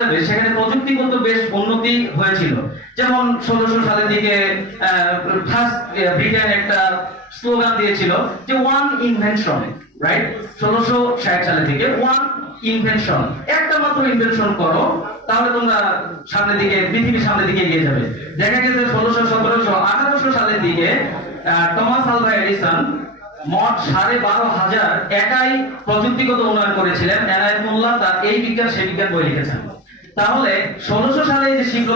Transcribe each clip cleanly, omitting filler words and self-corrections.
সেখানে প্রযুক্তিগত বেশ উন্নতি হয়েছিল। যেমন 1600 সালের দিকে ফার্স্ট ব্রিটেন একটা স্লোগান দিয়েছিল যে ওয়ান ইনভেনশন, রাইট? 1660 সালের দিকে ওয়ান ইনভেনশন, একটা মাত্র ইনভেনশন করো, তাহলে তোমরা সামনের দিকে, পৃথিবীর সামনের দিকে এগিয়ে যাবে। দেখা গেছে 1600, 1700, 1800 সালের দিকে টমাস আলভা এডিসন মোট 12,500 একাই প্রযুক্তিগত উন্নয়ন করেছিলেন। এনায়েত মোল্লা তার এই বিজ্ঞান সেই বিজ্ঞান বই লিখেছেন। তাহলে 1600 সালে যে শিল্প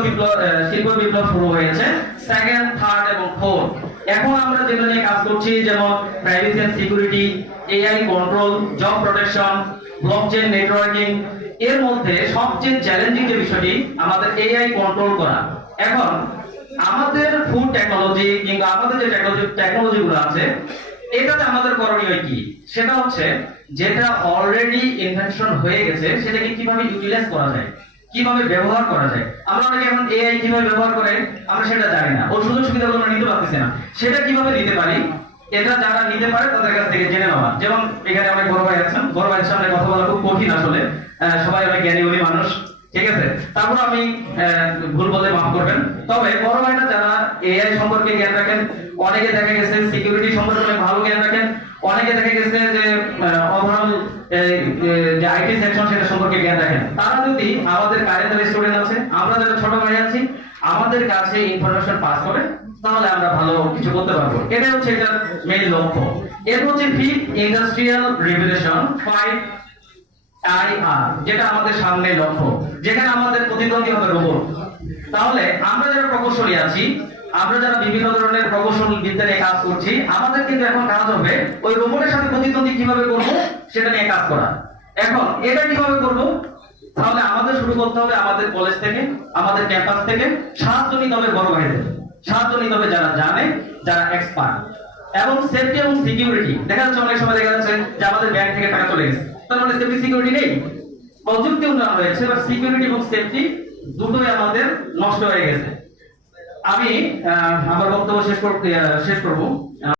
বিপ্লব শুরু হয়েছে, সেকেন্ড, থার্ড এবং ফোর্থ, এখন আমরা যেটা নিয়ে কাজ করছি, যেমন privacy and security, AI control, job protection, blockchain networking, এর মধ্যে সবচেয়ে চ্যালেঞ্জিং যে বিষয়টি আমাদের এআই কন্ট্রোল করা। এখন আমাদের ফুড টেকনোলজি কিংবা আমাদের যে টেকনোলজি গুলো আছে, এটাতে আমাদের করণীয় কি? সেটা হচ্ছে যেটা অলরেডি ইনভেনশন হয়ে গেছে সেটাকে কিভাবে ইউটিলাইজ করা যায়, কিভাবে ব্যবহার করা যায়। আমরা অনেকে এখন এআই কিভাবে ব্যবহার করে আমরা সেটা জানি না, ওর সুযোগ সুবিধাগুলো আমরা নিতে পারতেছি না। সেটা কিভাবে নিতে পারি, এটা যারা নিতে পারে তাদের কাছ থেকে জেনে নেওয়া। যেমন এখানে অনেক বড় ভাই আছেন, বড় ভাইয়ের সামনে কথা বলা খুব কঠিন আসলে, সবাই অনেক জ্ঞানী গুণী মানুষ, ঠিক আছে? তারপর আমি ভুল বলে মাফ করবেন। তবে বড় ভাইরা যারা এআই সম্পর্কে জ্ঞান রাখেন, অনেকে দেখা গেছে সিকিউরিটি সম্পর্কে অনেক ভালো জ্ঞান রাখেন, অনেকে দেখা গেছে যে ওভারঅল যে আইটি সেকশন সেটা সম্পর্কে জ্ঞান রাখেন। তারা যদি আমাদের কারেন্ট স্টুডেন্ট আছে, আমরা যারা ছোট ভাই আছি, আমাদের কাছে ইনফরমেশন পাস করে, তাহলে আমরা ভালো কিছু করতে পারবো। এটা হচ্ছে এটার মেইন লক্ষ্য। এর হচ্ছে ফিফথ ইন্ডাস্ট্রিয়াল রিভলিউশন, 5IR, যেটা আমাদের সামনে লক্ষ্য, যেখানে আমাদের প্রতিদ্বন্দ্বী হবে রোবট। তাহলে আমরা যারা প্রকৌশলী আছি, আমরা যারা বিভিন্ন ধরনের প্রকৌশল বিদ্যা নিয়ে কাজ করছি, আমাদের কিন্তু এখন কাজ হবে ওই রোবটের সাথে প্রতিদ্বন্দ্বী কিভাবে করব সেটা নিয়ে কাজ করা। এখন এটা কিভাবে করব? তাহলে আমাদের শুরু করতে হবে আমাদের কলেজ থেকে, আমাদের ক্যাম্পাস থেকে। সাহায্য নিতে হবে বড় ভাইদের, সাহায্য নিতে হবে যারা জানে, যারা এক্সপার্ট। এবং সেফটি এবং সিকিউরিটি, দেখা যাচ্ছে অনেক সময় দেখা যাচ্ছে যে আমাদের ব্যাংক থেকে টাকা চলে গেছে, তার মানে সেফটি সিকিউরিটি নেই। প্রযুক্তি উন্নয়ন হয়েছে, বাট সিকিউরিটি এবং সেফটি দুটোই আমাদের নষ্ট হয়ে গেছে। আমি আমার বক্তব্য শেষ করব।